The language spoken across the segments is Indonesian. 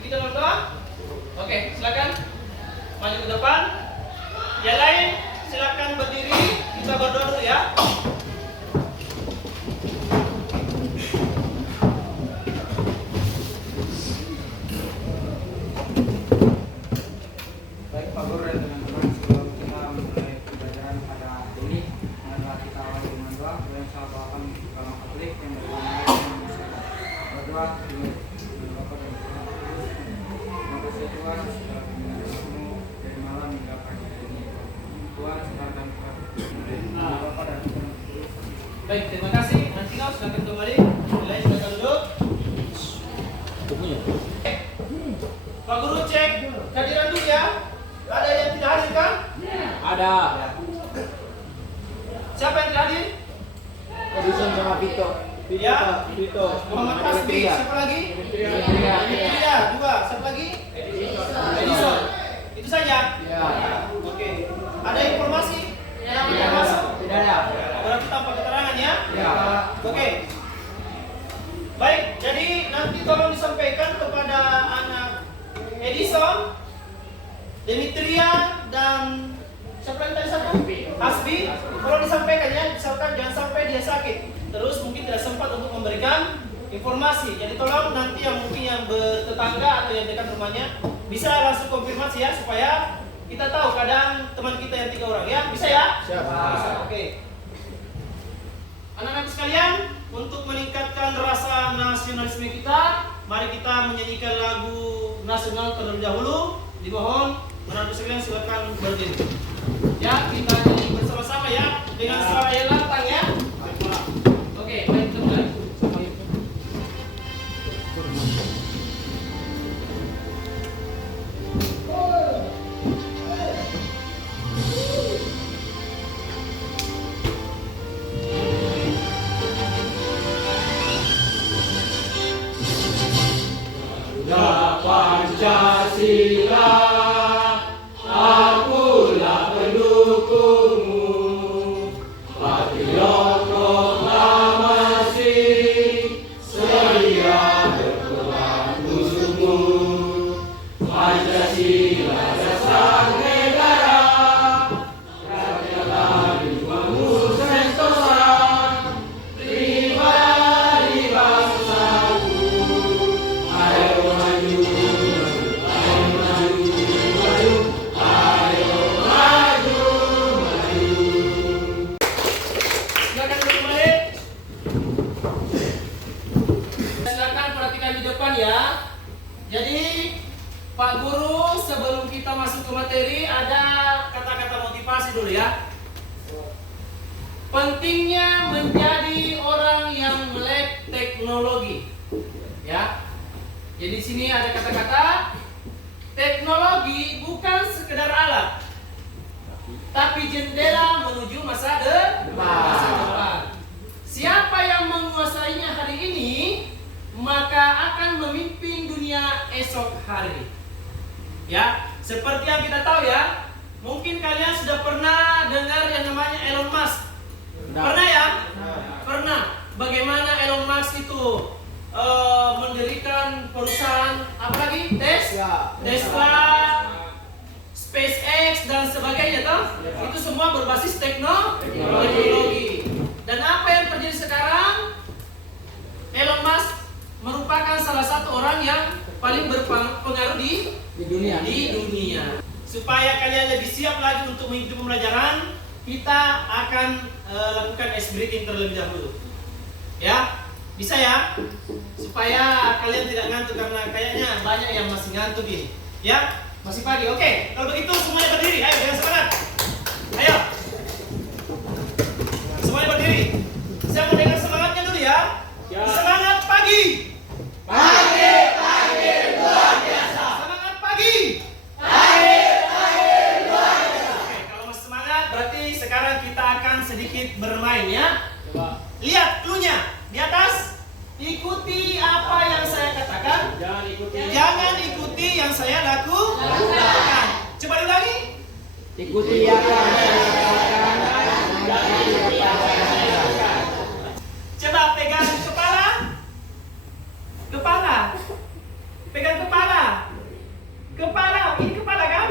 Kita nonton. Oke, silakan maju ke depan. Yang lain silakan berdiri. Kita berdoa dulu ya. Baik Pak Guru dan teman-teman, sebelum kita mulai pembelajaran pada hari ini, marilah kita awali dengan doa. Yang saya bawakan dalam Katolik yang berdoa berdoa dengan Bapa dan Putra dan Roh Kudus. Terima kasih Tuhan segala pemberian-Mu dari malam hingga pagi hari ini. Tuhan sertakan Bapa dan Putra dan Roh Kudus. Baik, terima kasih. Nanti kau silakan kembali. Yang lain silakan duduk. Pak Guru cek kehadiran dulu ya. Ada yang tidak hadir kan? Ada Siapa yang tidak hadir? Edison sama Vito. Ya. Vito. Muhammad Hasbi. Siapa lagi? Iya, dua. Siapa lagi? Edison. Itu saja. Ya. Oke. Ada informasi? Yang masuk? Tidak ada. Berarti tanpa keterangan ya? Ya. Oke. Baik, jadi nanti tolong disampaikan kepada anak Edison, Demetria, dan siapa yang tadi satu? Hasbi. Tolong disampaikan ya, misalkan jangan sampai dia sakit. Terus mungkin tidak sempat untuk memberikan informasi. Jadi tolong nanti yang mungkin yang bertetangga atau yang dekat rumahnya bisa langsung konfirmasi ya, supaya kita tahu keadaan teman kita yang 3 orang ya. Bisa ya? Siap. Bisa. Oke. Anak-anak sekalian, untuk meningkatkan rasa nasionalisme kita, mari kita menyanyikan lagu nasional terlebih dahulu. Dimohon anak-anak sekalian silakan berdiri. Ya, kita nyanyi bersama-sama ya dengan suara yang lantang ya. Oke, baik teman-teman. Pancasila, akulah pendukungmu. Patriot proklamasi, sedia berperang musuhmu. Pancasila dasar negara, rakyatlah lingkunganmu sentosa. Pribadi bangsaku, ayo maju. Silakan kembali. Silakan perhatikan di depan ya. Jadi Pak Guru, sebelum kita masuk ke materi, ada kata-kata motivasi dulu ya. Pentingnya menjadi orang yang melek teknologi. Ya. Jadi di sini ada kata-kata teknologi bukan sekedar alat, tapi jendela menuju masa depan. Siapa yang menguasainya hari ini, maka akan memimpin dunia esok hari. Ya, seperti yang kita tahu ya, mungkin kalian sudah pernah dengar yang namanya Elon Musk. Pernah ya? Pernah. Bagaimana Elon Musk itu mendirikan perusahaan apa lagi? Tesla, SpaceX dan sebagainya toh? Itu semua berbasis teknologi. Dan apa yang terjadi sekarang? Elon Musk merupakan salah satu orang yang paling berpengaruh di dunia. Supaya kalian lebih siap lagi untuk mengikuti pembelajaran, kita akan lakukan ice breaking terlebih dahulu. Ya, bisa ya? Supaya kalian tidak ngantuk, karena kayaknya banyak yang masih ngantuk ini. Ya, masih pagi. Oke, kalau begitu semuanya berdiri. Ayo dengan semangat. Ayo. Semuanya berdiri. Saya mau dengar semangatnya dulu ya. Semangat pagi. Pagi luar biasa. Semangat pagi. Pagi luar biasa. Oke, kalau masih semangat berarti sekarang kita akan sedikit bermain ya. Lihat clue-nya di atas. Ikuti apa yang saya katakan. Jangan ikuti yang saya lakukan. Coba ulangi. Ikuti apa yang saya katakan. Coba pegang kepala. Pegang kepala. Kepala, ini kepala kan?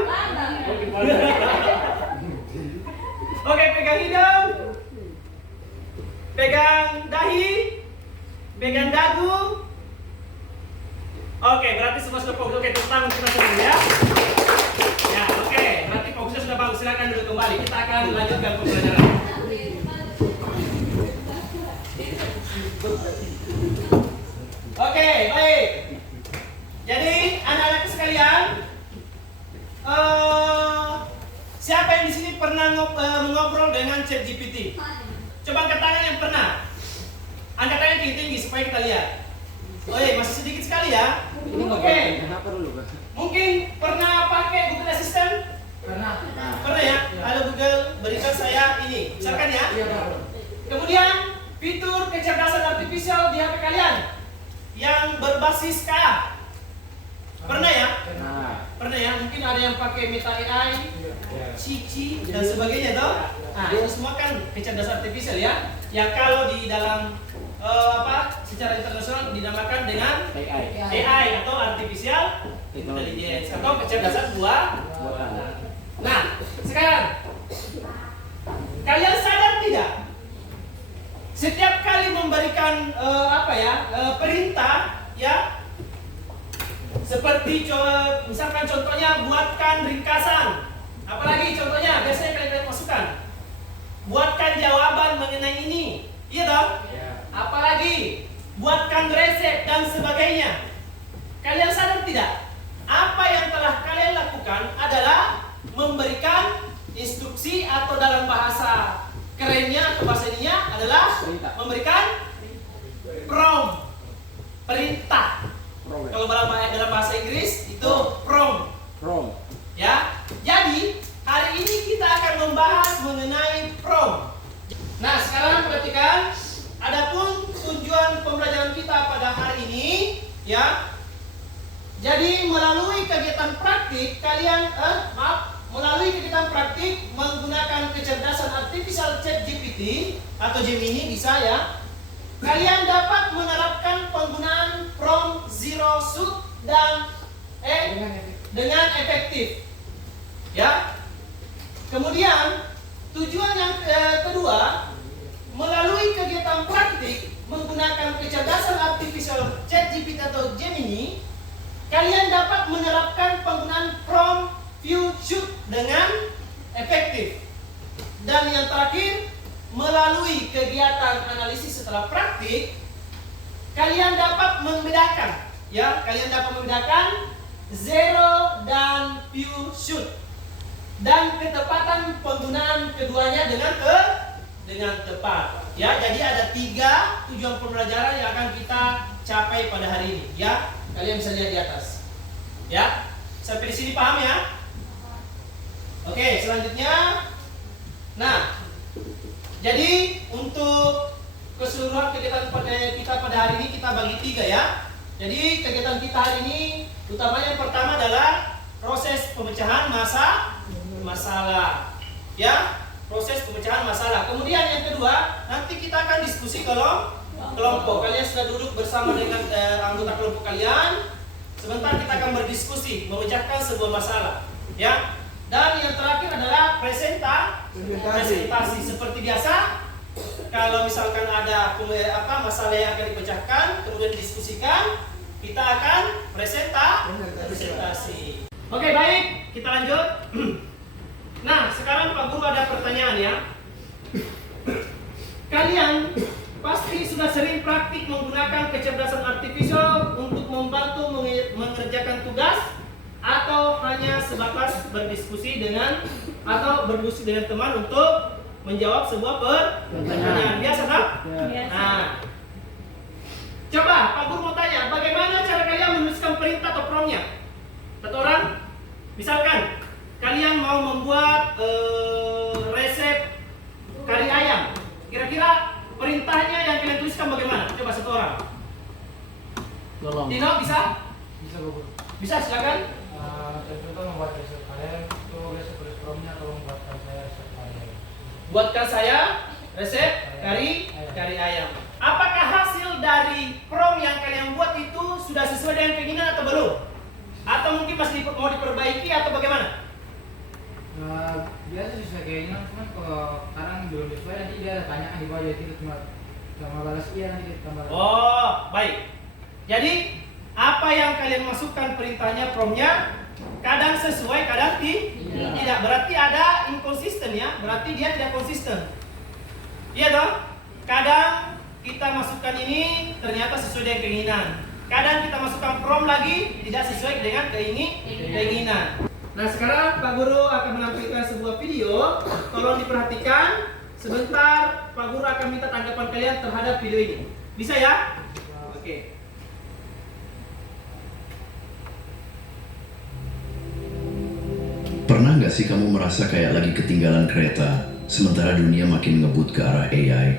Oke, pegang hidung. Pegang dahi. Pegang dagu. Oke, berarti semua sudah fokus. Oke, tepuk tangan kita semua ya. Ya, oke. Berarti fokusnya sudah bagus. Silakan duduk kembali. Kita akan lanjutkan pembelajaran. Oke, baik. Jadi, anak-anak sekalian, siapa yang di sini pernah mengobrol dengan ChatGPT? Coba angkat tangan yang pernah. Angkat tangan tinggi-tinggi supaya kita lihat. Masih sedikit sekali ya. Oke. Mungkin pernah pakai Google Assistant? Pernah. Pernah ya? Halo Google, berikan saya ini. Misalkan ya. Kemudian fitur kecerdasan artifisial di HP kalian yang berbasis KA. Pernah ya? Pernah ya? Mungkin ada yang pakai Meta AI, Cici dan sebagainya toh. Nah, itu semua kan kecerdasan artifisial ya. Yang kalau di dalam secara internasional dinamakan dengan AI atau artificial intelligence atau kecerdasan buatan. Nah, sekarang kalian sadar tidak? Setiap kali memberikan perintah ya, seperti misalkan contohnya buatkan ringkasan, apalagi contohnya biasanya kalian masukkan, buatkan jawaban mengenai ini, iya dong? Apalagi buatkan resep dan sebagainya. Kalian sadar tidak? Apa yang telah kalian lakukan adalah memberikan instruksi atau dalam bahasa kerennya atau bahasa ininya adalah memberikan prompt, perintah. Kalau dalam bahasa Inggris itu prompt. Ya. Jadi hari ini kita akan membahas mengenai prompt. Nah, sekarang perhatikan. Adapun tujuan pembelajaran kita pada hari ini, ya. Jadi melalui kegiatan praktik melalui kegiatan praktik menggunakan kecerdasan artifisial ChatGPT atau Gemini bisa ya. Kalian dapat menerapkan penggunaan prompt zero shoot dan dengan efektif. Ya. Kemudian tujuan yang kedua, melalui kegiatan praktik menggunakan kecerdasan artifisial ChatGPT atau Gemini, kalian dapat menerapkan penggunaan prompt view shoot dengan efektif. Dan yang terakhir, melalui kegiatan analisis setelah praktik, kalian dapat membedakan zero dan view shoot dan ketepatan penggunaan keduanya dengan tepat. Ya, jadi ada 3 tujuan pembelajaran yang akan kita capai pada hari ini. Ya, kalian bisa lihat di atas. Ya, sampai di sini paham ya? Oke, selanjutnya. Nah, jadi untuk keseluruhan kegiatan kita pada hari ini kita bagi 3 ya. Jadi kegiatan kita hari ini utamanya yang pertama adalah proses pemecahan masalah. Ya. Proses pemecahan masalah. Kemudian yang kedua, nanti kita akan diskusi kelompok. Kalian sudah duduk bersama dengan anggota kelompok kalian. Sebentar kita akan berdiskusi, memecahkan sebuah masalah. Ya. Dan yang terakhir adalah presentasi. Seperti biasa, kalau misalkan ada masalah yang akan dipecahkan, kemudian didiskusikan, kita akan presentasi. Oke, baik, kita lanjut. Nah, sekarang Pak Guru ada pertanyaan ya. Kalian pasti sudah sering praktik menggunakan kecerdasan artifisial untuk membantu mengerjakan tugas atau hanya sebatas berdiskusi dengan teman untuk menjawab sebuah pertanyaan. Biasa tak? Nah, coba Pak Guru mau tanya, bagaimana cara kalian menuliskan perintah atau prompt-nya? Satu orang, misalkan kalian mau membuat resep kari ayam. Kira-kira perintahnya yang kalian tuliskan bagaimana? Coba satu orang. Dino bisa? Bisa, silakan. Contoh membuat resep kalian, itu resep tulis promnya atau membuatkan saya resep kalian. Buatkan saya resep kari ayam. Apakah hasil dari prompt yang kalian buat itu sudah sesuai dengan keinginan atau belum? Atau mungkin mungkin masih mau diperbaiki atau bagaimana? Biasa sesuai keinginan, cuman kalau sekarang belum sesuai nanti dia ada tanyaan di bawah, jadi kita cuma balas iya, nanti kita tambah. Oh, baik. Jadi apa yang kalian masukkan perintahnya, promnya, kadang sesuai, kadang tidak. Berarti ada inkonsisten ya, berarti dia tidak konsisten. Iya dong? Kadang kita masukkan ini ternyata sesuai dengan keinginan. Kadang kita masukkan prom lagi tidak sesuai dengan keinginan. Nah, sekarang Pak Guru akan menampilkan sebuah video. Tolong diperhatikan. Sebentar Pak Guru akan minta tanggapan kalian terhadap video ini. Bisa ya? Oke. Pernah nggak sih kamu merasa kayak lagi ketinggalan kereta, sementara dunia makin ngebut ke arah AI?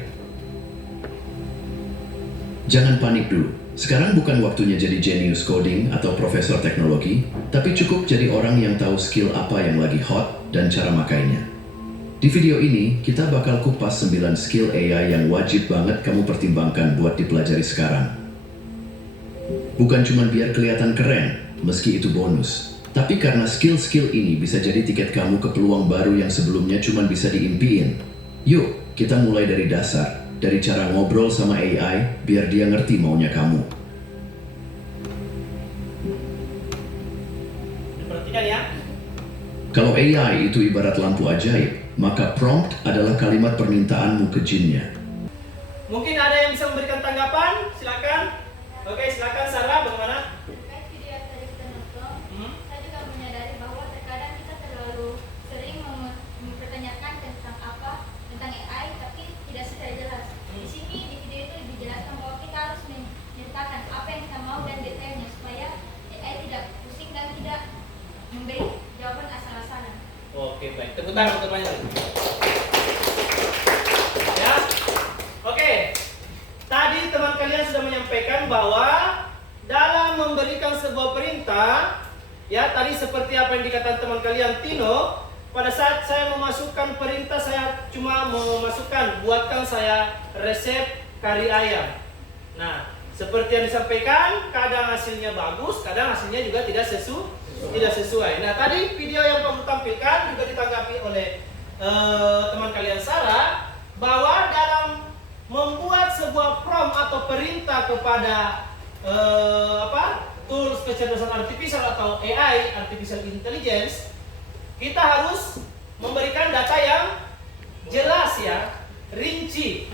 Jangan panik dulu. Sekarang bukan waktunya jadi jenius coding atau profesor teknologi, tapi cukup jadi orang yang tahu skill apa yang lagi hot dan cara makainya. Di video ini, kita bakal kupas 9 skill AI yang wajib banget kamu pertimbangkan buat dipelajari sekarang. Bukan cuma biar kelihatan keren, meski itu bonus. Tapi karena skill-skill ini bisa jadi tiket kamu ke peluang baru yang sebelumnya cuma bisa diimpiin. Yuk, kita mulai dari dasar. Dari cara ngobrol sama AI, biar dia ngerti maunya kamu. Diperhatikan ya. Kalau AI itu ibarat lampu ajaib, maka prompt adalah kalimat permintaanmu ke jinnya. Mungkin ada yang bisa memberikan tanggapan? Silakan. Oke, silakan Sarah, bagaimana? Terkait video yang tadi kita nonton, saya juga menyadari bahwa terkadang kita terlalu sering mempertanyakan tentang AI, tapi tidak secara jelas. Di sini di video itu dijelaskan bahwa kita harus menyertakan apa yang kita mau dan detailnya supaya AI tidak pusing dan tidak memberi jawaban asal-asalan. Oke, baik. Tepuk tangan untuk temannya. Ya. Oke. Tadi teman kalian sudah menyampaikan bahwa dalam memberikan sebuah perintah, ya tadi seperti apa yang dikatakan teman kalian Tino, pada saat saya memasukkan perintah, saya cuma memasukkan buatkan saya resep kari ayam. Nah, seperti yang disampaikan, kadang hasilnya bagus, kadang hasilnya juga tidak sesuai. Nah, tadi video yang kamu tampilkan juga ditanggapi oleh teman kalian Sarah, bahwa dalam membuat sebuah prompt atau perintah kepada tools kecerdasan artifisial atau AI, artificial intelligence, kita harus memberikan data yang jelas ya, rinci,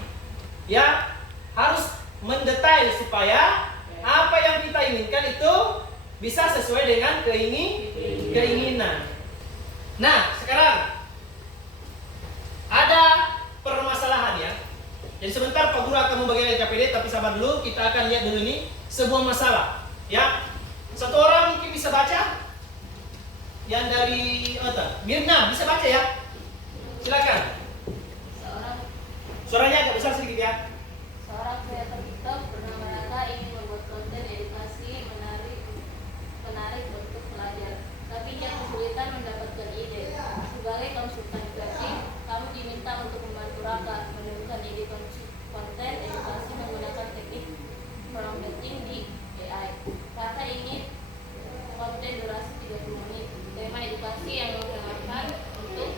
ya, harus mendetail supaya apa yang kita inginkan itu bisa sesuai dengan keinginan. Nah, sekarang ada permasalahan ya. Jadi sebentar Pak Guru akan membagikan LKPD, tapi sabar dulu, kita akan lihat dulu ini sebuah masalah ya. Satu orang mungkin bisa baca. Yang dari Mirna bisa baca ya? Silakan. Suaranya agak besar sedikit ya. Seorang kreator TikTok bernama Raka ingin membuat konten edukasi menarik untuk pelajar, tapi dia kesulitan mendapatkan ide. Sebagai konsultan kreatif, kamu diminta untuk membantu Raka menemukan ide konten edukasi menggunakan teknik prompting di AI. Raka ingin konten durasi 30 menit. Tema edukasi yang menggunakan untuk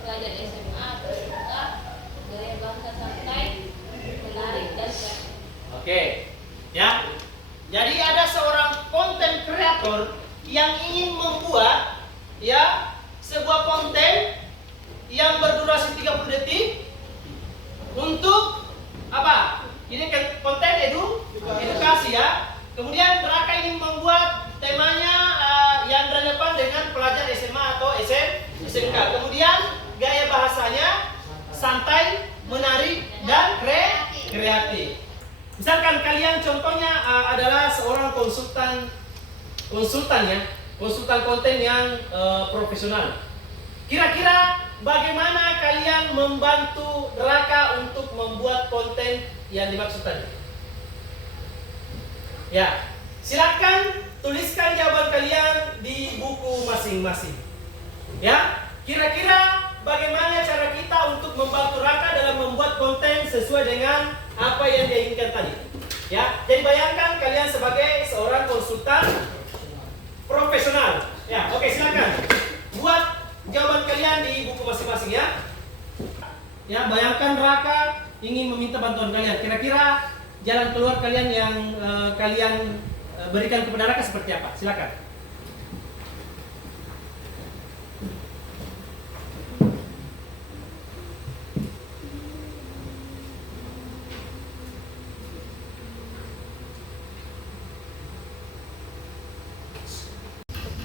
pelajar SMA atau SMK, gaya bahasa santai, menarik dan kreatif. Oke, ya. Jadi ada seorang konten kreator yang ingin membuat ya sebuah konten yang berdurasi 30 detik untuk apa? Ini konten edukasi ya. Kemudian mereka ingin membuat temanya yang relevan dengan pelajar SMA atau SMK. Kemudian gaya bahasanya santai, menarik dan kreatif. Misalkan kalian contohnya adalah seorang konsultan konten yang profesional. Kira-kira bagaimana kalian membantu Raka untuk membuat konten yang dimaksud tadi? Ya, silakan tuliskan jawaban kalian di buku masing-masing. Ya, kira-kira bagaimana cara kita untuk membantu Raka dalam membuat konten sesuai dengan apa yang dia inginkan tadi. Ya, jadi bayangkan kalian sebagai seorang konsultan profesional. Ya, bayangkan Raka ingin meminta bantuan kalian. Kira-kira jalan keluar kalian yang kalian berikan kepada Raka seperti apa? Silakan.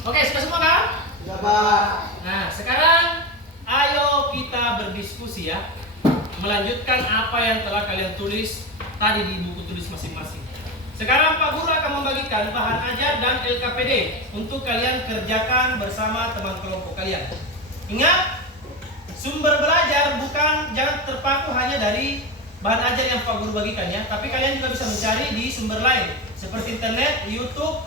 Oke, sudah semua kan? Sudah, Pak. Nah, sekarang ayo kita berdiskusi ya. Melanjutkan apa yang telah kalian tulis tadi di buku tulis masing-masing. Sekarang Pak Guru akan membagikan bahan ajar dan LKPD untuk kalian kerjakan bersama teman kelompok kalian. Ingat, sumber belajar jangan terpaku hanya dari bahan ajar yang Pak Guru bagikan ya, tapi kalian juga bisa mencari di sumber lain seperti internet, YouTube,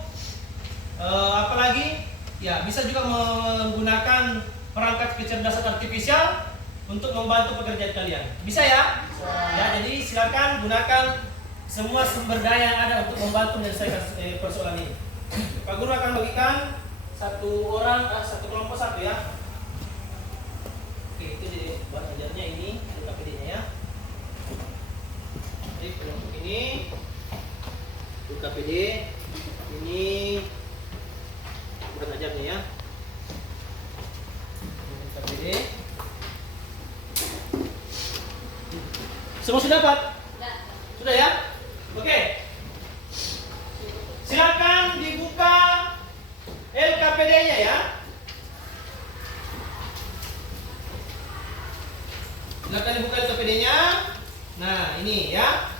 apalagi ya bisa juga menggunakan perangkat kecerdasan artifisial untuk membantu pekerjaan kalian. Bisa ya? Ya, jadi silakan gunakan semua sumber daya yang ada untuk membantu menyelesaikan persoalan ini. Pak Guru akan bagikan satu kelompok satu ya. Oke, itu jadi bahan ajarnya ini, LKPD-nya ya. Jadi kelompok ini LKPD, ini bahan ajarnya ya. LKPD. Semua sudah dapat? Sudah ya? Oke. Silakan dibuka LKPD-nya ya. Silakan dibuka LKPD-nya. Nah, ini ya.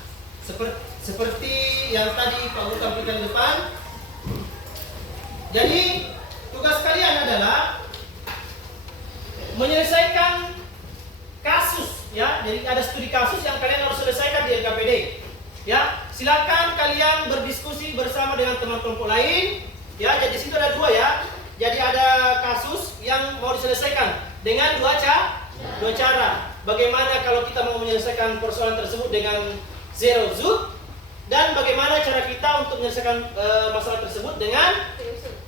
Seperti yang tadi Pak Guru tampilkan di depan. Jadi, tugas kalian adalah menyelesaikan kasus ya. Jadi ada studi kasus yang kalian harus selesaikan di LKPD. Ya, silakan kalian berdiskusi bersama dengan teman kelompok lain. Ya, jadi situ ada dua ya. Jadi ada kasus yang mau diselesaikan dengan dua cara. Bagaimana kalau kita mau menyelesaikan persoalan tersebut dengan zero zoot, dan bagaimana cara kita untuk menyelesaikan masalah tersebut dengan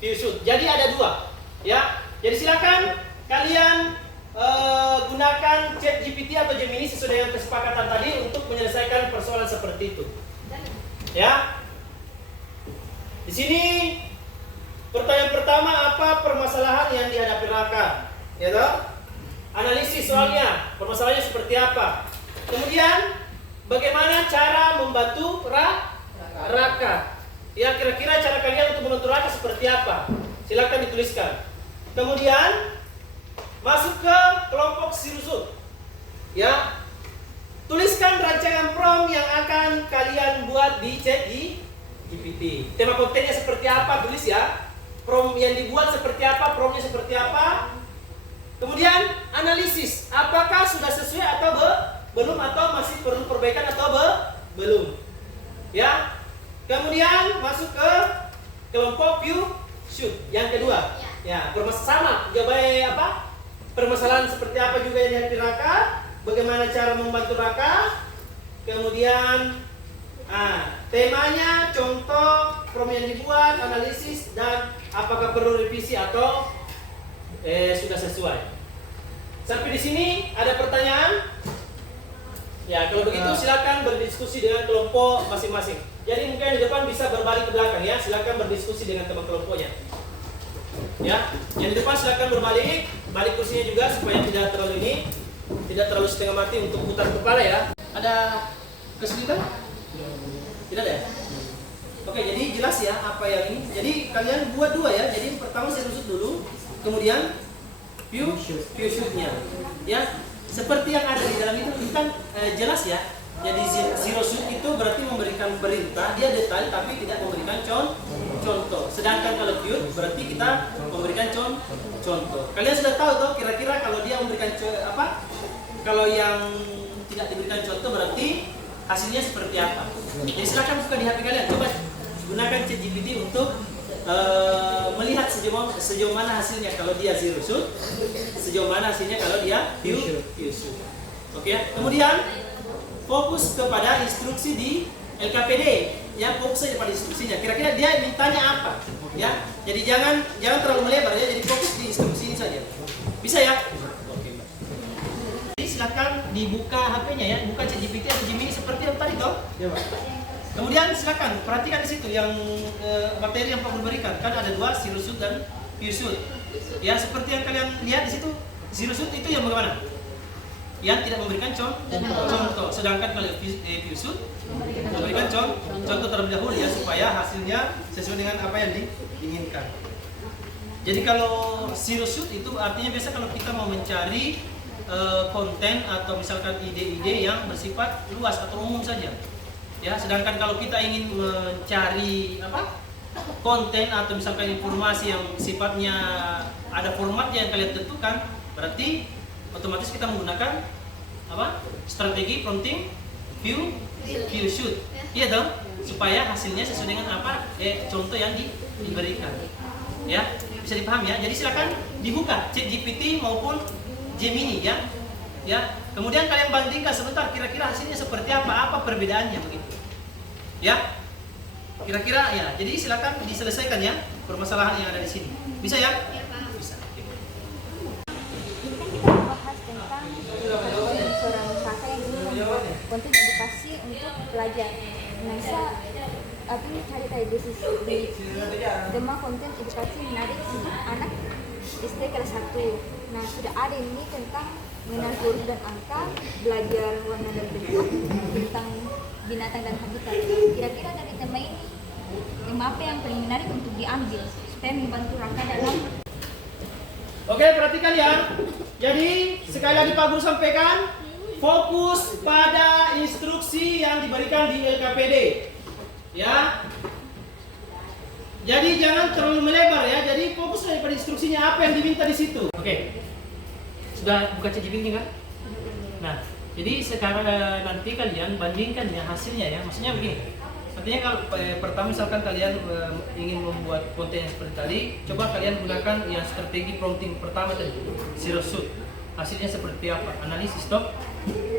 view shoot. Jadi ada dua. Ya, jadi silakan kalian gunakan ChatGPT atau Gemini sesuai dengan kesepakatan tadi untuk menyelesaikan persoalan seperti itu. Ya. Di sini pertanyaan pertama, apa permasalahan yang dihadapi Raka? Ya toh? Analisis soalnya, permasalahannya seperti apa? Kemudian bagaimana cara membantu Raka? Ya, kira-kira cara kalian untuk membantu Raka seperti apa? Silakan dituliskan. Kemudian masuk ke kelompok Sirusut. Ya. Tuliskan rancangan prompt yang akan kalian buat di ChatGPT. Tema kontennya seperti apa, tulis ya. Prompt yang dibuat seperti apa, promptnya seperti apa. Kemudian analisis, apakah sudah sesuai atau belum, atau masih perlu perbaikan atau belum. Ya. Kemudian masuk ke kelompok view shoot yang kedua. Ya, sama jawabannya apa? Permasalahan seperti apa juga yang dihadapi Raka, bagaimana cara membantu Raka, kemudian temanya, contoh, prompt yang dibuat, analisis, dan apakah perlu revisi atau sudah sesuai. Sampai di sini ada pertanyaan? Ya, kalau begitu silakan berdiskusi dengan kelompok masing-masing. Jadi mungkin di depan bisa berbalik ke belakang ya, silakan berdiskusi dengan teman kelompoknya. Ya, yang di depan silakan balik kursinya juga supaya tidak terlalu setengah mati untuk putar kepala ya. Ada kesulitan? Tidak ada ya? Oke, jadi jelas ya apa yang ini. Jadi kalian buat dua ya. Jadi pertama saya rusut dulu, kemudian view shoot-nya. Ya, seperti yang ada di dalam itu kan jelas ya. Jadi zero shoot itu berarti memberikan perintah, dia detail tapi tidak memberikan contoh. Sedangkan kalau view berarti kita memberikan contoh. Kalian sudah tahu toh kira-kira kalau dia memberikan apa? Kalau yang tidak diberikan contoh berarti hasilnya seperti apa? Jadi silakan buka di HP kalian, coba gunakan ChatGPT untuk melihat sejauh mana hasilnya kalau dia zero shoot, sejauh mana hasilnya kalau dia view shoot. Oke ya. Kemudian fokus kepada instruksi di LKPD, ya, fokus saja pada instruksinya. Kira-kira dia mintanya apa, ya? Jadi jangan terlalu melebar ya. Jadi fokus di instruksi ini saja. Bisa ya? Oke. Jadi silakan dibuka HP-nya ya, buka ChatGPT atau Gemini seperti yang tadi toh. Ya, Pak. Kemudian silakan perhatikan di situ yang materi yang Pak Guru berikan. Kan ada dua, zero shoot dan pure shoot. Ya, seperti yang kalian lihat di situ, zero shoot itu yang bagaimana? Yang tidak memberikan contoh. Sedangkan kalau pure shoot memberikan contoh terlebih dahulu ya, supaya hasilnya sesuai dengan apa yang diinginkan. Jadi kalau zero shoot itu artinya biasa kalau kita mau mencari konten atau misalkan ide-ide yang bersifat luas atau umum saja. Ya, sedangkan kalau kita ingin mencari konten atau misalkan informasi yang sifatnya ada formatnya yang kalian tentukan, berarti otomatis kita menggunakan strategi prompting, view shoot. Iya dong, supaya hasilnya sesuai dengan contoh yang diberikan. Ya, bisa dipahami ya. Jadi silakan dibuka ChatGPT maupun Gemini ya. Ya. Kemudian kalian bandingkan sebentar kira-kira hasilnya seperti apa perbedaannya begitu. Ya. Kira-kira ya. Jadi silakan diselesaikan ya permasalahan yang ada di sini. Bisa ya? Bisa. Kan kita membahas tentang seorang kakak yang ingin membuat konten edukasi untuk pelajar. Nah, aku cari tadi di tema konten edukasi menarik untuk anak SD kelas 1. Nah, sudah ada ini tentang mengenal huruf dan angka, belajar warna dan bentuk, tentang binatang dan habitat. Kira-kira dari tema ini, tema apa yang paling menarik untuk diambil supaya membantu Raka dalam. Oke, perhatikan ya. Jadi sekali lagi Pak Guru sampaikan, fokus pada instruksi yang diberikan di LKPD. Ya. Jadi jangan terlalu melebar ya. Jadi fokus pada instruksinya apa yang diminta di situ. Oke. Sudah buka ChatGPT kan? Nah, jadi sekarang nanti kalian bandingkan ya hasilnya ya. Maksudnya begini. Artinya kalau pertama misalkan kalian ingin membuat konten yang seperti tadi, coba kalian gunakan yang strategi prompting pertama tadi, zero shoot. Hasilnya seperti apa? Analisis toh.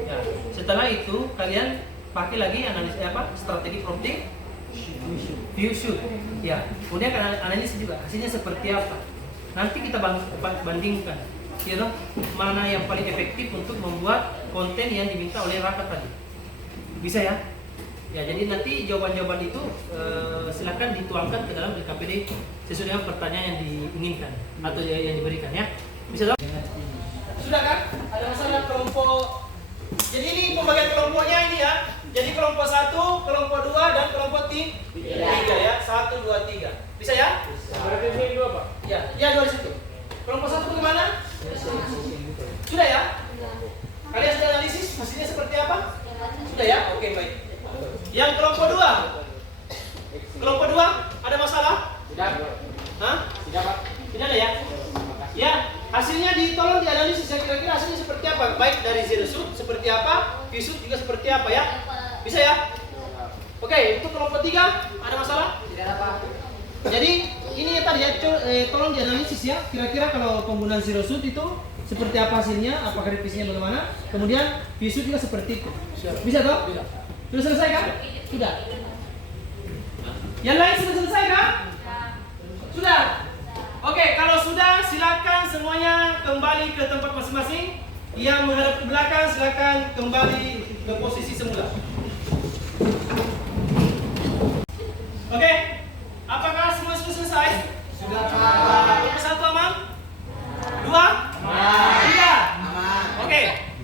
Ya. Setelah itu kalian pakai lagi analisis strategi prompting, view shoot. Ya. Kemudian analisis juga hasilnya seperti apa. Nanti kita bandingkan, ya toh, mana yang paling efektif untuk membuat konten yang diminta oleh Raka tadi. Bisa ya? Ya, jadi nanti jawaban-jawaban itu silakan dituangkan ke dalam LKPD sesuai dengan pertanyaan yang diinginkan atau yang diberikan ya. Bisa dong? Sudah kan? Ada masalah kelompok. Jadi ini pembagian kelompoknya ini ya. Jadi kelompok 1, kelompok 2 dan kelompok 3 ya. 1, 2, 3. Bisa ya? Berarti ini 2, Pak. Ya, 2 di situ. Kelompok 1 bagaimana? Sudah ya? Kalian sudah analisis hasilnya seperti apa? Sudah ya? Oke, baik. Yang kelompok 2. Kelompok 2 ada masalah? Tidak. Hah? Tidak, Pak. Tidak ada ya? Ya, hasilnya tolong dianalisis ya, kira-kira hasilnya seperti apa? Baik dari zero shoot seperti apa, view shoot juga seperti apa ya? Bisa ya? Oke, untuk kelompok 3 ada masalah? Tidak ada, Pak. Jadi ini ya tadi ya, tolong dianalisis ya. Kira-kira kalau penggunaan zero shoot itu seperti apa hasilnya? Apakah revisinya bagaimana? Kemudian view shoot juga seperti itu. Bisa toh? Bisa. Sudah selesai kan? Sudah. Yang lain sudah selesai kan? Sudah. Oke, kalau sudah silakan semuanya kembali ke tempat masing-masing. Yang menghadap ke belakang silakan kembali ke posisi semula. Oke, apakah semua sudah selesai? Sudah, Pak. Nomor 1 aman? 2? 3? Oke,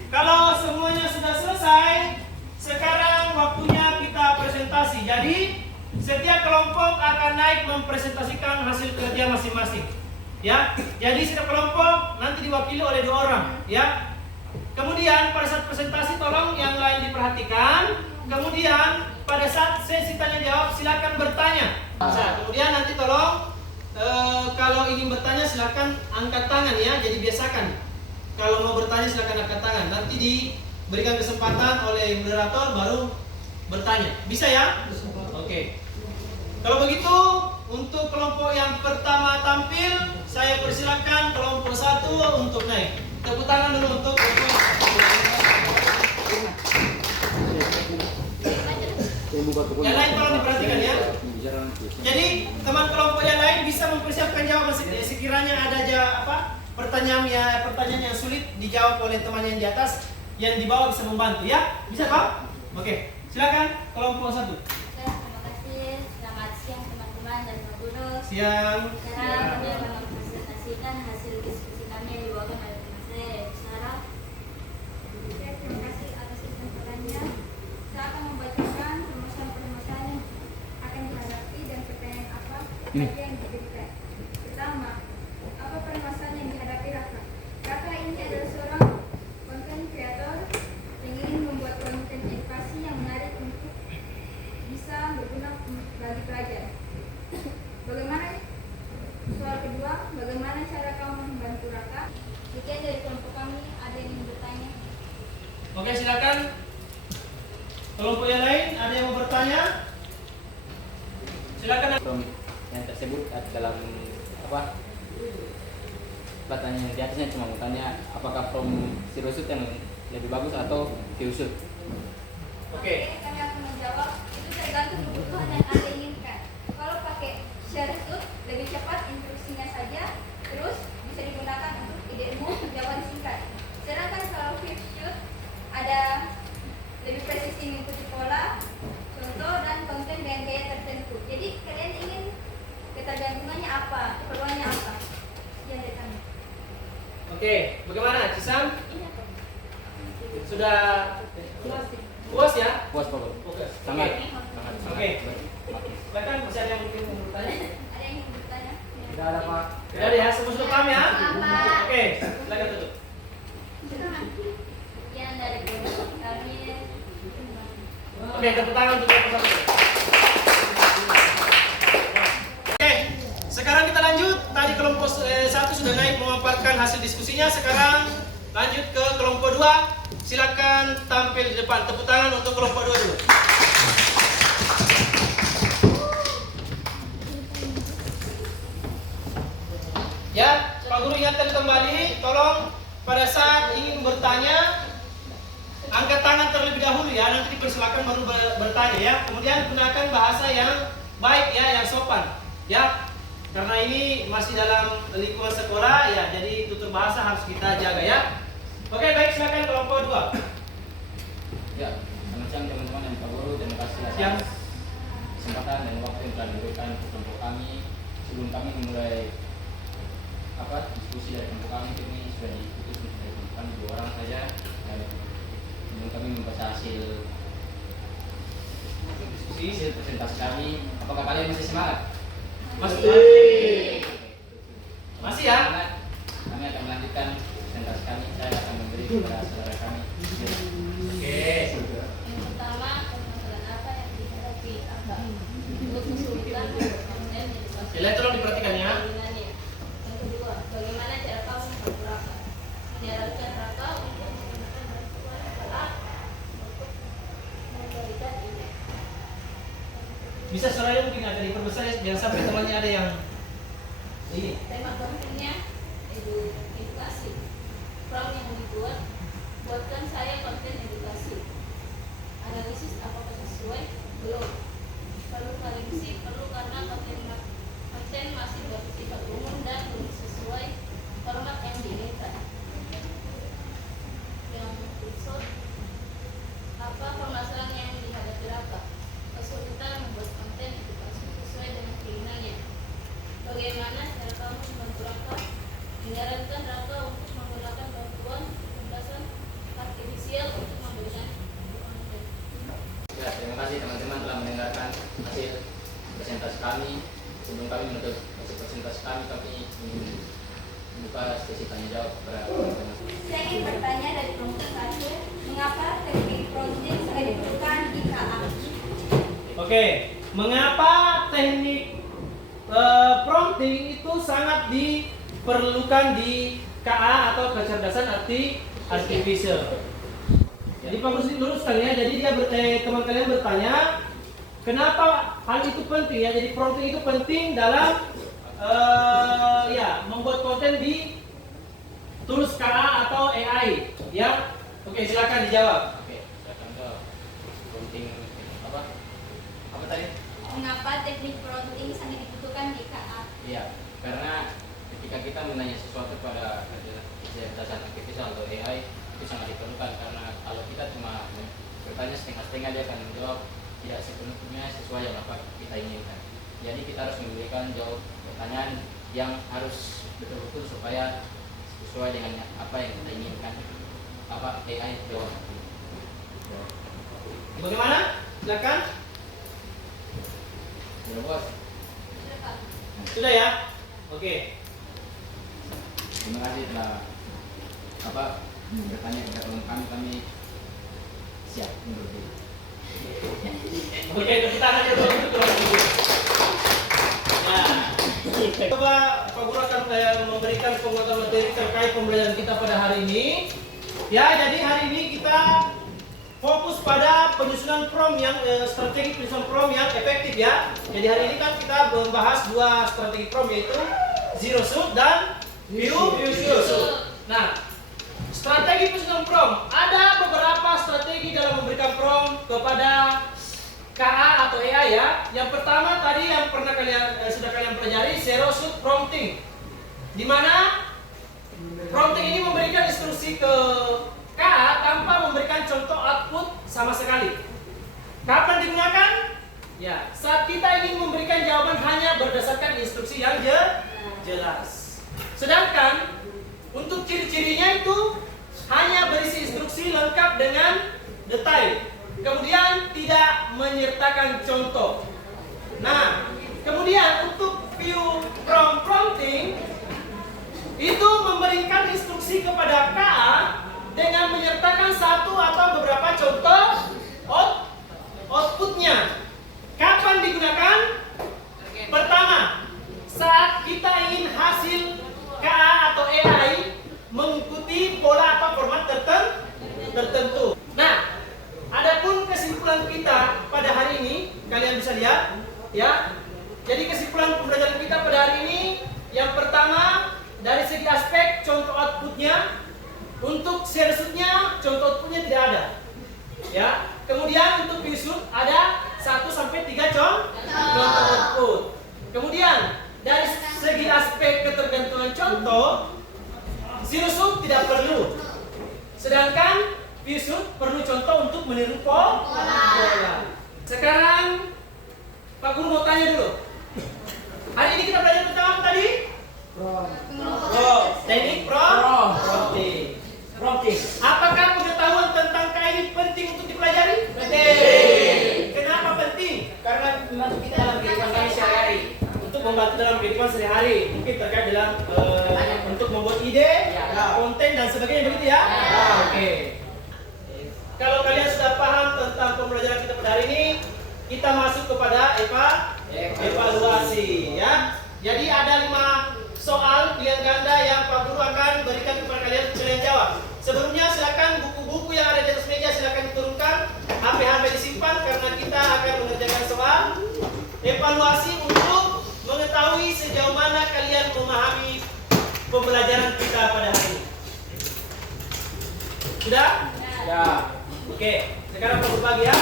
kalau semuanya sudah selesai, sekarang waktunya kita presentasi. Jadi setiap kelompok akan naik mempresentasikan hasil kerja masing-masing. Ya, jadi setiap kelompok nanti diwakili oleh 2 orang. Ya. Kemudian pada saat presentasi tolong yang lain diperhatikan. Kemudian pada saat sesi tanya jawab silakan bertanya. Nah, kemudian nanti tolong kalau ingin bertanya silakan angkat tangan ya. Jadi biasakan kalau mau bertanya silakan angkat tangan. Nanti diberikan kesempatan oleh moderator baru bertanya. Bisa ya? Oke. Kalau begitu untuk kelompok yang pertama tampil, saya persilakan kelompok 1 untuk naik. Tepuk tangan dulu untuk kelompok. Yang lain tolong diperhatikan ya. Jadi teman kelompok yang lain bisa mempersiapkan jawaban sekiranya ada pertanyaan yang sulit dijawab oleh teman yang di atas. yang di bawah bisa membantu ya. Bisa Pak? Oke, silakan kelompok 1. Terima kasih. Selamat siang teman-teman dan Pak Guru. Siang. Sekarang kami akan mempresentasikan hasil diskusi kami yang dibawakan oleh teman saya yaitu Sarah. Terima kasih atas kesempatannya. Saya akan membacakan permasalahan-permasalahan yang akan dihadapi dan pertanyaan apa saja yang diberikan. Pertama, apa permasalahan yang dihadapi Raka? Raka ini adalah seorang content creator yang ingin membuat konten edukasi yang menarik untuk bisa berguna bagi pelajar. Bagaimana? Soal kedua, bagaimana cara kamu membantu Raka? Sekian dari kelompok kami. Ada yang ingin bertanya? Oke, silakan. Kelompok yang lain ada yang mau bertanya? Silakan. Yang tersebut dalam apa? Pertanyaan yang di atasnya cuma mau tanya apakah from zero shoot yang lebih bagus atau zero shoot. Oke. Kami akan menjawab, itu tergantung kebutuhan yang Anda inginkan. Kalau pakai share shoot, lebih cepat instruksinya saja, terus bisa digunakan untuk idemu jawaban singkat. Sedangkan kalau flip shoot, ada lebih presisi mengikuti pola, contoh, dan konten dengan gaya tertentu. Jadi kalian ingin ketergantungannya apa, keperluannya apa? Yang dari kami. Oke, bagaimana Cisam? Sudah puas ya? Puas Pak Guru. Oke. Sangat. Oke. Silakan, masih ada yang mungkin mau bertanya? Ada yang ingin bertanya? Tidak ada Pak. Tidak ada ya, semua sudah paham ya? Paham. Oke, silakan tutup. Sekian dari kelompok kami. Oke, tepuk tangan untuk kelompok 1. Oke, sekarang kita lanjut. Tadi kelompok 1 sudah naik memaparkan hasil diskusinya. Sekarang lanjut ke kelompok 2. Silakan tampil di depan. Tepuk tangan untuk kelompok 2 dulu. Ya, Pak Guru ingatkan kembali, tolong pada saat ingin bertanya angkat tangan terlebih dahulu ya, nanti dipersilakan baru bertanya ya. Kemudian gunakan bahasa yang baik ya, yang sopan ya. Karena ini masih dalam lingkungan sekolah ya, jadi tutur bahasa harus kita jaga ya. Oke, baik, silakan kelompok 2. Ya, selamat siang teman-teman dan Pak Guru. Terima kasih Siang. atas kesempatan dan waktu yang telah diberikan ke kelompok kami. Sebelum kami memulai diskusi dari kelompok kami ini sudah diputus untuk dari kelompok kami 2 orang saja. Dan sebelum kami membaca hasil presentasi kami, apakah kalian masih semangat? Masih ya? Semangat. Kami akan melanjutkan presentasi kami. Saya akan memberi kepada saudara kami. Oke. Yang pertama, permasalahan apa yang dihadapi Raka? Untuk kesulitan membuat konten edukasi. Lihat, tolong diperhatikan ya. Jaringannya. Yang kedua, bagaimana cara kamu membantu Raka? Menyarankan Raka untuk menggunakan bantuan alat untuk memberikan ide. Bisa suaranya mungkin agak diperbesar ya, biar sampai temannya ada yang ini. Tema kontennya edukasi. Prompt yang dibuat, buatkan saya konten edukasi. Analisis apakah sesuai? Belum. Perlu koreksi, perlu karena konten masih bersifat umum dan belum sesuai format yang diinginkan. Yang episode, apa permasalahan yang dihadapi Raka? Kesulitan membuat konten edukasi sesuai dengan keinginannya. Bagaimana cara kamu membantu Raka? Menyarankan Raka untuk menggunakan bantuan kecerdasan artifisial untuk memberikan konten. Ya, terima kasih teman-teman telah mendengarkan hasil presentasi kami. Sebelum kami menutup hasil presentasi kami ingin membuka sesi tanya jawab kepada teman-teman. Saya ingin bertanya dari kelompok 1, mengapa teknik prompting sangat diperlukan di KA? Oke, mengapa teknik prompting itu sangat diperlukan di KA atau kecerdasan artificial? Jadi Pak Guru dulu sekali ya, jadi teman kalian bertanya kenapa hal itu penting ya? Jadi prompting itu penting dalam membuat konten di tools KA atau AI ya. Oke, silakan dijawab. Oke, silakan ke prompting apa tadi? Mengapa teknik prompting sangat dibutuhkan di KA? Iya, karena ketika kita menanya sesuatu pada kecerdasan artifisial atau AI, itu itu sangat diperlukan, karena kalau kita cuma bertanya setengah-setengah dia akan menjawab tidak sepenuhnya sesuai yang apa kita inginkan. Jadi kita harus memberikan jawab pertanyaan yang harus betul-betul supaya sesuai dengan apa yang kita inginkan, apa AI jawab. Bagaimana? Silakan. Sudah bos. Sudah ya? Oke. Terima kasih telah bertanya kepada teman kami siap untuk itu. Oke, tepuk tangan ya dulu. Nah, coba Pak Guru akan memberikan penguatan materi terkait pembelajaran kita pada hari ini. Ya, jadi hari ini kita fokus pada penyusunan prompt yang strategi penyusunan prompt yang efektif ya. Jadi hari ini kan kita membahas dua strategi prompt, yaitu zero shoot dan view shoot. Nah, strategi penyusunan prompt, ada beberapa strategi dalam memberikan prompt kepada KA atau AI ya. Yang pertama tadi yang pernah sudah kalian pelajari, zero shoot prompting, di mana prompting ini memberikan instruksi ke KA tanpa memberikan contoh output sama sekali. Kapan digunakan? Ya, saat kita ingin memberikan jawaban hanya berdasarkan instruksi yang jelas. Sedangkan untuk ciri-cirinya itu hanya berisi instruksi lengkap dengan detail, kemudian tidak menyertakan contoh. Nah, kemudian untuk view prompting itu memberikan instruksi kepada KA dengan menyertakan satu atau beberapa contoh outputnya. Kapan digunakan? Pertama, saat kita ingin hasil KA atau AI mengikuti pola atau format tertentu. Nah, adapun kesimpulan kita pada hari ini, kalian bisa lihat ya. Jadi kesimpulan pembelajaran kita pada hari ini, yang pertama dari segi aspek contoh outputnya, untuk share shoot-nya contoh outputnya tidak ada ya. Kemudian untuk view shoot ada 1 sampai 3 contoh output. Kemudian dari segi aspek ketergantungan contoh, zero shoot tidak perlu, sedangkan view shoot perlu contoh untuk meniru pola. Sekarang Pak Guru mau tanya dulu, hari ini kita belajar tentang apa tadi? Teknik prompting. Apakah pengetahuan tentang KA ini penting untuk dipelajari? Penting. Kenapa penting? Karena membantu kita dalam kehidupan kami sehari-hari. Untuk membantu dalam kehidupan sehari-hari, mungkin terkait dalam untuk membuat ide, konten dan sebagainya, begitu ya? Oke. Kalau kalian sudah paham tentang pembelajaran kita pada hari ini, kita masuk kepada evaluasi ya. Jadi ada 5 soal pilihan ganda yang Pak Guru akan berikan kepada kalian jawab. Sebelumnya silakan buku-buku yang ada di atas meja silakan diturunkan, HP disimpan, karena kita akan mengerjakan soal evaluasi untuk mengetahui sejauh mana kalian memahami pembelajaran kita pada hari ini. Sudah? Ya. Oke, sekarang Pak Guru bagi ya.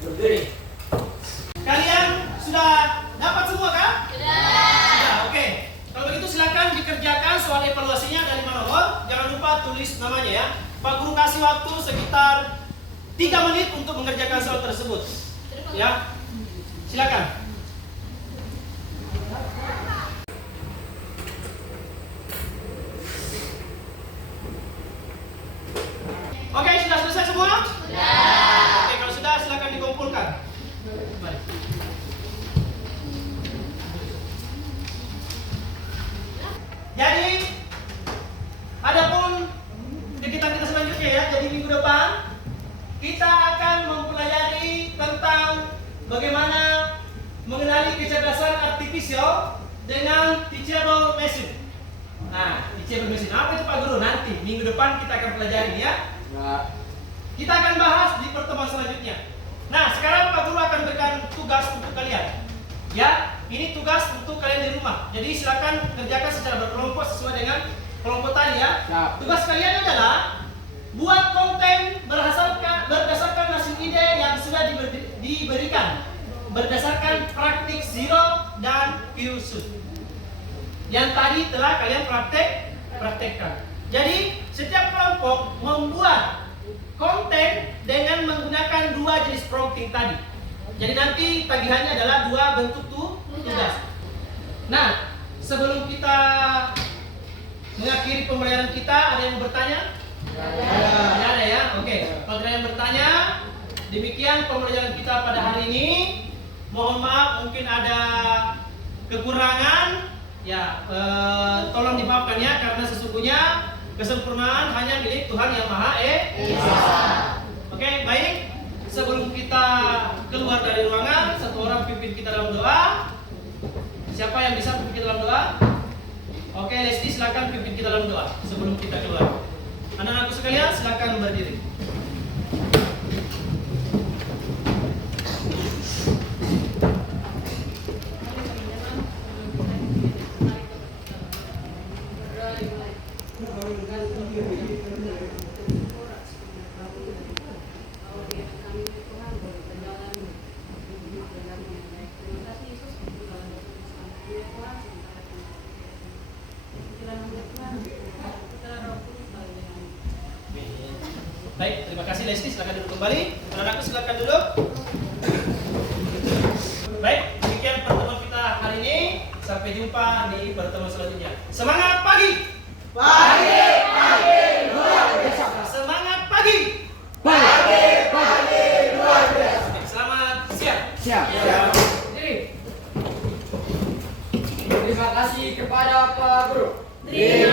Berdiri. Kalian sudah dapat semua kan? Sudah, oke. Kalau begitu silakan dikerjakan soal evaluasinya dari nomor. Jangan lupa tulis namanya ya. Pak Guru kasih waktu sekitar 3 menit untuk mengerjakan soal tersebut. Ya, silakan. Oke, sudah selesai semua? Oke, kalau sudah silakan dikumpulkan. Jadi, adapun kegiatan kita selanjutnya ya. Jadi minggu depan kita akan mempelajari tentang bagaimana mengenali kecerdasan artifisial dengan teachable machine. Nah, teachable machine apa itu Pak Guru? Nanti minggu depan kita akan pelajari ya. Kita akan bahas di pertemuan selanjutnya. Nah, sekarang Pak Guru akan berikan tugas untuk kalian. Ya, ini tugas untuk kalian di rumah. Jadi silakan kerjakan secara berkelompok sesuai dengan kelompok tadi ya. Tugas kalian adalah buat konten berdasarkan hasil ide yang sudah diberikan berdasarkan praktik zero dan view shoot. yang tadi telah kalian praktekkan. Jadi setiap kelompok membuat konten dengan menggunakan 2 jenis prompting tadi. Jadi nanti tagihannya adalah 2 bentuk tugas. Nah, sebelum kita mengakhiri pembelajaran kita, ada yang bertanya? Ada ya? Oke. Kalau ada yang bertanya, demikian pembelajaran kita pada hari ini. Mohon maaf mungkin ada kekurangan, ya tolong dimaafkan ya, karena sesungguhnya kesempurnaan hanya milik Tuhan yang Maha Esa. Oke, baik. Sebelum kita keluar dari ruangan, satu orang pimpin kita dalam doa. Siapa yang bisa pimpin kita dalam doa? Oke, Lesti silakan pimpin kita dalam doa sebelum kita keluar. Anak-anakku sekalian, silakan berdiri. Baik, terima kasih Lesti, silakan duduk kembali. Anak-anakku silakan duduk. Baik, demikian pertemuan kita hari ini. Sampai jumpa di pertemuan selanjutnya. Semangat pagi! Pagi luar biasa. Semangat pagi! Pagi luar biasa. Selamat siang. Siap. Terima kasih kepada Pak Guru. Terima